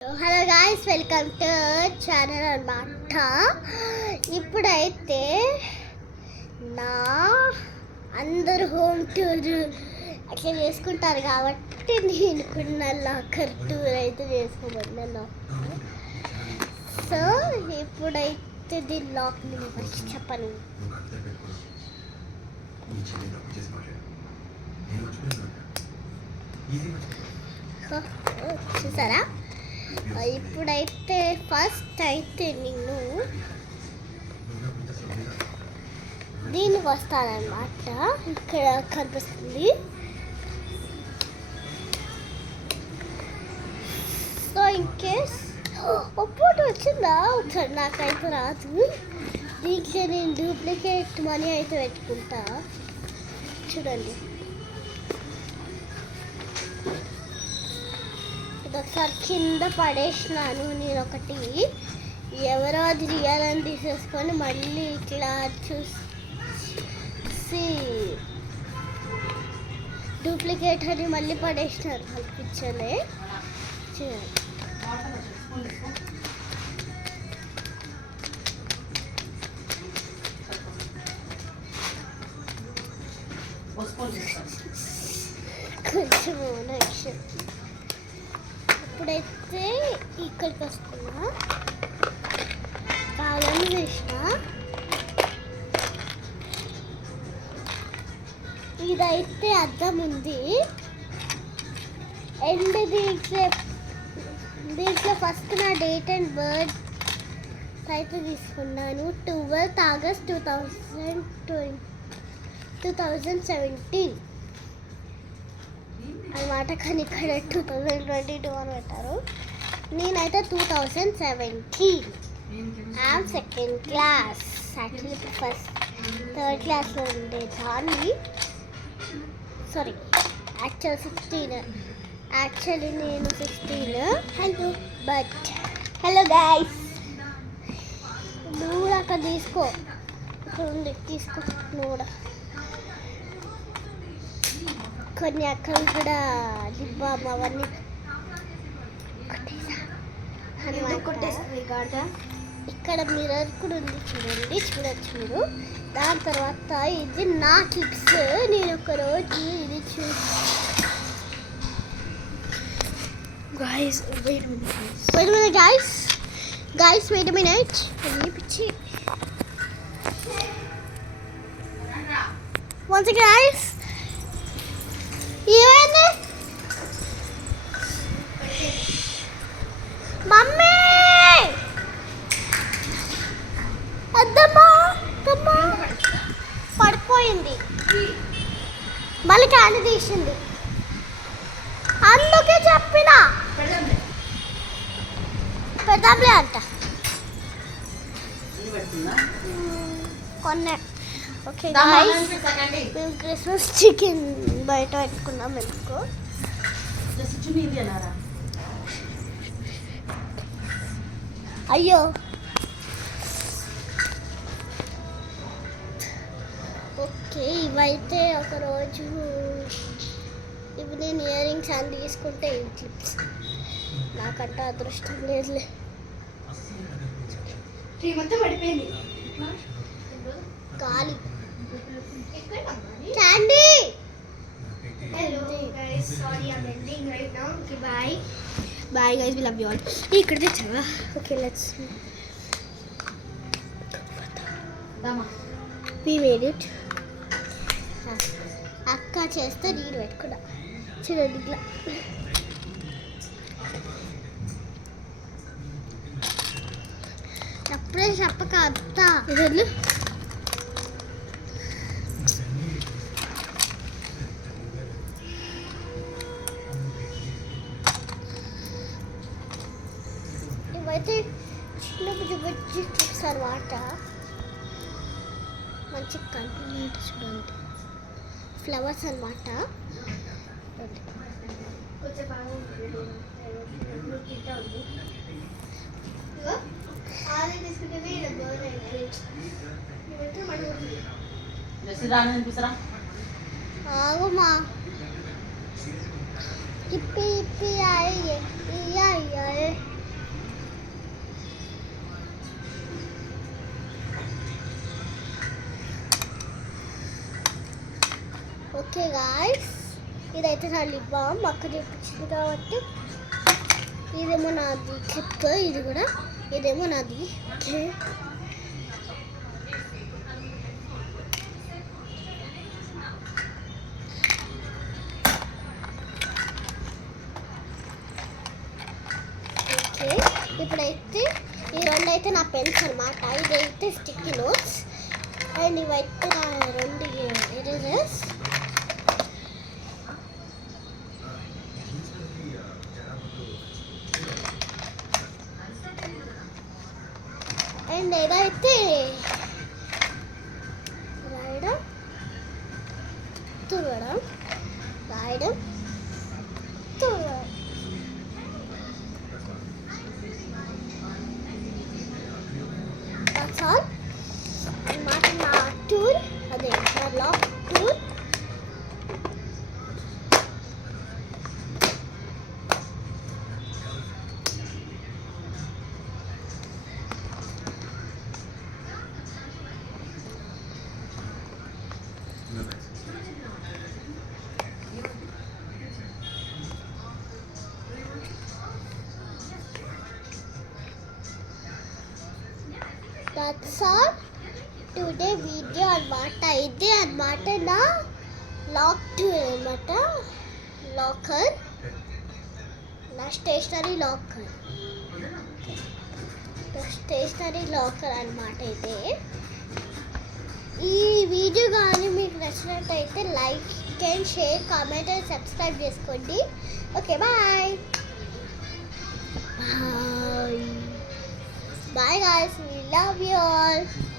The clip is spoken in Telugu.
Hello guys, welcome to channel అన్నమాట. ఇప్పుడైతే నా అందరు హోమ్ టూర్ అట్లా చేసుకుంటారు కాబట్టి నేను కూడా లాకర్ టూర్ అయితే చేసుకోమన్నాను. సో ఇప్పుడైతే దీని లాక్ నేను ఫస్ట్ చెప్పను. చూసారా, ఇప్పుడైతే ఫస్ట్ అయితే నేను దీనికి వస్తానన్నమాట. ఇక్కడ కనిపిస్తుంది. సో ఇన్కేస్ ఒప్పుడు వచ్చిందా ఒకసారి, నాకైతే రాదు. దీంట్లో నేను డూప్లికేట్ మనీ అయితే పెట్టుకుంటా. చూడండి, ఒకసారి కింద పడేసినాను నేను ఒకటి. ఎవరో అది రియల్ అని తీసేసుకొని మళ్ళీ ఇట్లా చూసి డూప్లికేట్ అని మళ్ళీ పడేసినారు వాళ్ళ పిక్చర్లే. చూడండి, కొంచెం నెక్స్ట్ ఇప్పుడైతే ఇక్కడికి వస్తున్నా. కాదని చేసిన ఇదైతే అద్దం ఉంది. అండ్ దీంట్లో ఫస్ట్ నా డేట్ అండ్ బర్త్ అయితే తీసుకున్నాను. 12th August 2017 అనమాట. కానీ ఇక్కడ 2022 అని పెట్టారు. నేనైతే 2017. I'm second class. యాక్చువల్లీ ఇప్పుడు థర్డ్ క్లాస్లో ఉండే దాన్ని. సారీ, యాక్చువల్లీ నేను 16. హలో గైస్, నువ్వు కూడా అక్కడ తీసుకో, ఇక్కడ ఉంది, తీసుకో నువ్వు కూడా. కొన్ని అక్కలు కూడా లిబ్బామ్ అవన్నీ ఇక్కడ మిర్రర్ కూడా ఉంది, చూడొచ్చు మీరు. దాని తర్వాత ఇది నా క్లిప్స్. నేను ఒకరోజు ఇది guys, wait a minute guys, wait a minute. పిచ్చి once again guys, ఏమైంది మమ్మీ? అద్దమ్మా పడిపోయింది, మళ్ళీ క్యాన్ తీసింది. అందుకే చెప్పిన పెద్దాంలే అంట కొన్న. ఓకే, మేము క్రిస్మస్ చికెన్ బయట పెట్టుకున్నాం ఎందుకో. అయ్యో, ఓకే, ఇవైతే ఒకరోజు ఇవి నేను ఇయర్ రింగ్స్ అని తీసుకుంటే ఈ క్లిప్స్. నాకంటే అదృష్టం లేదులే. పడిపోయింది గాలి. Candy, bye guys, we love you all. ఇక్కడ తెచ్చావా? Okay, let's we made it. అక్క చేస్తే నేను పెట్టుకున్నా. చూడండి, ఇట్లా అప్పుడే చెప్పక అత్త. ఇవైతే చిన్న బుజ్జి క్లిప్స్ అనమాట. మంచి కంప్లీట్ చూడండి, ఫ్లవర్స్ అనమాట. ఆగుమా, ఇప్పి ఇప్పి ఓకే గాయ్స్, ఇదైతే నా లిప్ బామ్ అక్క చూపించింది కాబట్టి ఇదేమో నాది క్లిప్, ఇది కూడా ఇదేమో నాది. ఓకే ఓకే ఇప్పుడైతే ఈ రెండు అయితే నా పెన్స్ అనమాట. ఇదైతే స్టిక్కీ నోట్స్ అండ్ ఇవైతే నా రెండు ఎరేజర్స్. అండ్ ఏదైతే రాయడం, తుడవడం, రాయడం, తుడవడం. That's all. అన్నమాట నా టూల్, అదే నా lock tool. That's all. Today video అనమాట. ఇదే అనమాట నా లాక్ టూల్ అనమాట, లాకర్, నా స్టేషనరీ లాకర్, అనమాట ఇదే. ఈ వీడియో కానీ మీకు నచ్చినట్టయితే like and share, comment and subscribe చేసుకోండి. Okay bye bye bye guys, we love you all.